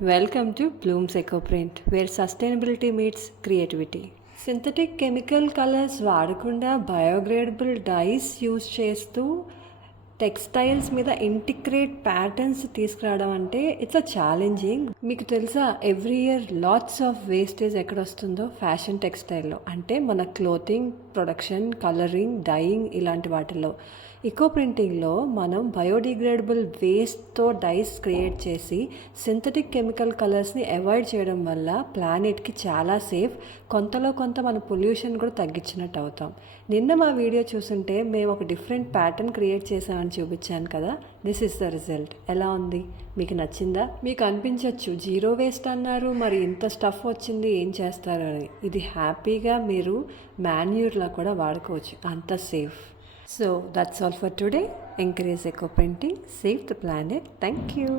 welcome to Bloom's EcoPrint, where sustainability meets creativity. Synthetic chemical colours వాడకుండా biodegradable dice use చేస్తూ textiles మీద integrate patterns తీసుకురావడం అంటే it's a challenging. మీకు తెలుసా every year lots of wastage ఎక్కడ వస్తుందో ఫ్యాషన్ టెక్స్టైల్లో, అంటే మన క్లోతింగ్ ప్రొడక్షన్, కలరింగ్, డైయింగ్ ఇలాంటి వాటిల్లో. ఇకో ప్రింటింగ్లో మనం బయోడిగ్రేడబుల్ వేస్ట్తో డైస్ క్రియేట్ చేసి సింథటిక్ కెమికల్ కలర్స్ని అవాయిడ్ చేయడం వల్ల ప్లానెట్కి చాలా సేఫ్, కొంతలో కొంత మన పొల్యూషన్ కూడా తగ్గించినట్టు అవుతాం. నిన్న మా వీడియో చూస్తుంటే మేము ఒక డిఫరెంట్ ప్యాటర్న్ క్రియేట్ చేసామని చూపించాను కదా. This is the result. ఎలా ఉంది? మీకు నచ్చిందా? మీకు అనిపించవచ్చు జీరో వేస్ట్ అన్నారు, మరి ఇంత స్టఫ్ వచ్చింది ఏం చేస్తారు అని. ఇది హ్యాపీగా మీరు మాన్యూర్లా కూడా వాడుకోవచ్చు, అంత safe. So that's all for today. Encourage eco printing, save the planet. Thank you.